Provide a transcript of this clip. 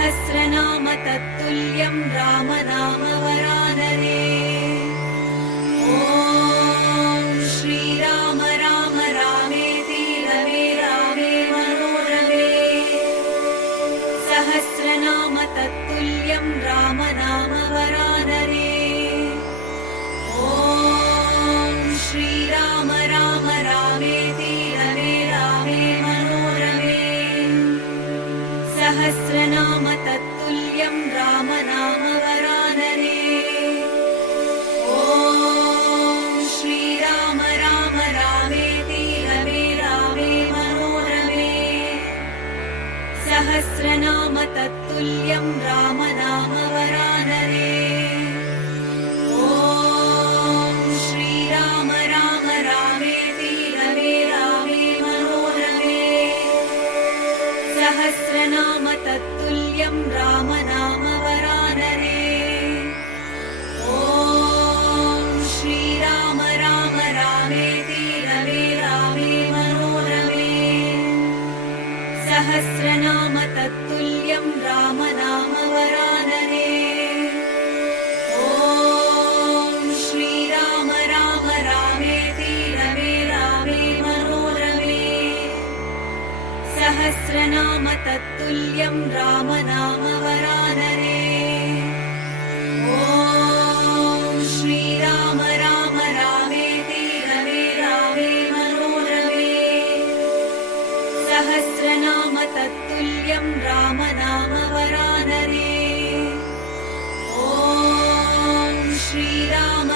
सहस्रनाम तत्तुल्यं रामनाम वरानने। ॐ श्रीराम राम रामेति रमे रामे मनोरमे। सहस्रनाम तत्तुल्यं रामनाम वरानने। ॐ श्रीराम राम रामेति रमे रामे मनोरमे। सहस्रनाम तत्तुल्यं रामनाम वरानने। ॐ श्रीराम राम रामेति रमे रामे मनोरमे। सहस्रनाम तत्तुल्यं रामनाम वरानने। ॐ श्रीराम राम रामेति रमे रामे मनोरमे। सहस्रनाम तत्तुल्यं रामनाम वरानने। ॐ श्रीराम राम रामेति रमे रामे मनोरमे। सहस्रनाम तत्तुल्यं रामनाम वरानने। ॐ श्रीराम राम रामेति रमे रामे मनोरमे। सहस्रनाम तत्तुल्यं रामनाम वरानने। ॐ श्रीराम राम रामेति रमे रामे मनोरमे। सहस्रनाम तत्तुल्यं रामनाम वरानने। ॐ श्रीराम